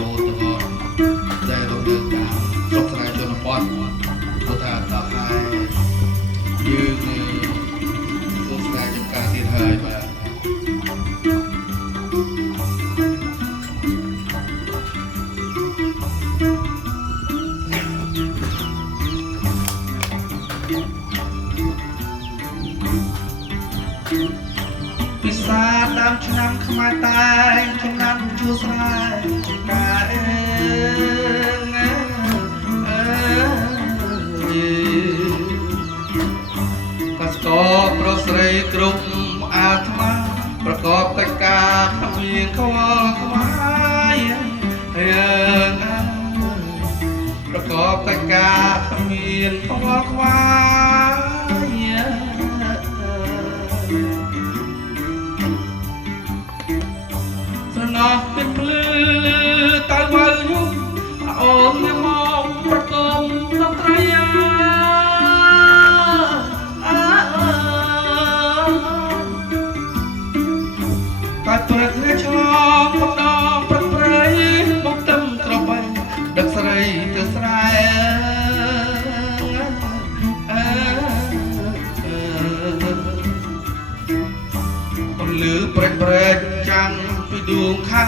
ប្រូទាំងដែលរស់នៅតាមស្រុកស្រែជនបទព្រោះថាដល់ហើយយើងធ្វើស្នេហ៍ចំការទៀតហើយបាទពិសាដើមឆ្នាំខ្មែរតែងចំណាំជួស្រែការកសកប្រុសស្រីគ្រប់អាត្មាប្រកបកិច្ចការគ្មានខ្វល់ខ្វាយរឿងប្រកបកិច្ចការគ្មានខ្វល់ខ្វាយស្រណោះពីភ្លឺតើបើយំអូនមកប្រគំតន្ត្រីតែព្រឹកនេះឆ្លងម្ដងព្រឹកព្រៃមកទឹមក្របីដឹកស្រីទៅស្រែពលឺប្រេចប្រែកចាំងពីដួងខែ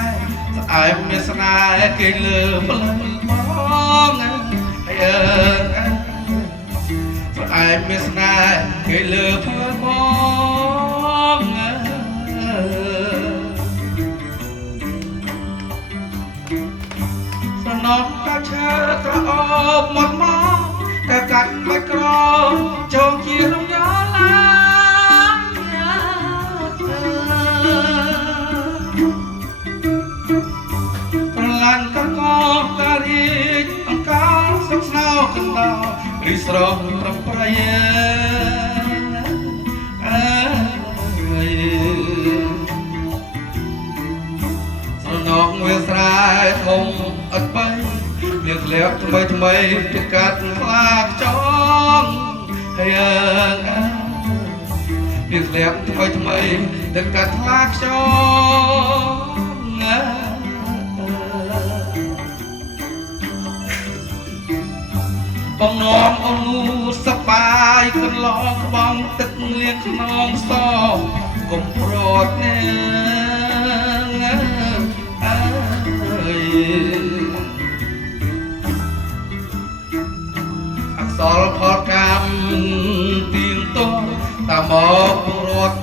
ស្អែមមានស្នេហ៍គេលើផ្លូវបងហើយស្អែមមានស្នេហ៍គេលើផ្លូវបងស្រណោះកាឈើក្រអូបមកមកតែកាច់មិនក្រចូលជារំយោឡាប្រឡាញ់កកការីកអង្ការសុខស្នោកណ្ដោរីស្រស់ប្រប្រៃស្រណោះវាស្រែធំអត់បីមានធ្លាក់ថ្មីថ្មីពីកាត់ខ្លាខ្ចងហើយមានធ្លាក់ថ្មីថ្មីពីកាត់ខ្លាខ្ចងបងនាំអូនងូសប្បាយកន្លងក្បងទឹកលៀងខ្នងសកុំប្រត់ណែអក្សរផលកម្មទៀងទាត់តាមមករត់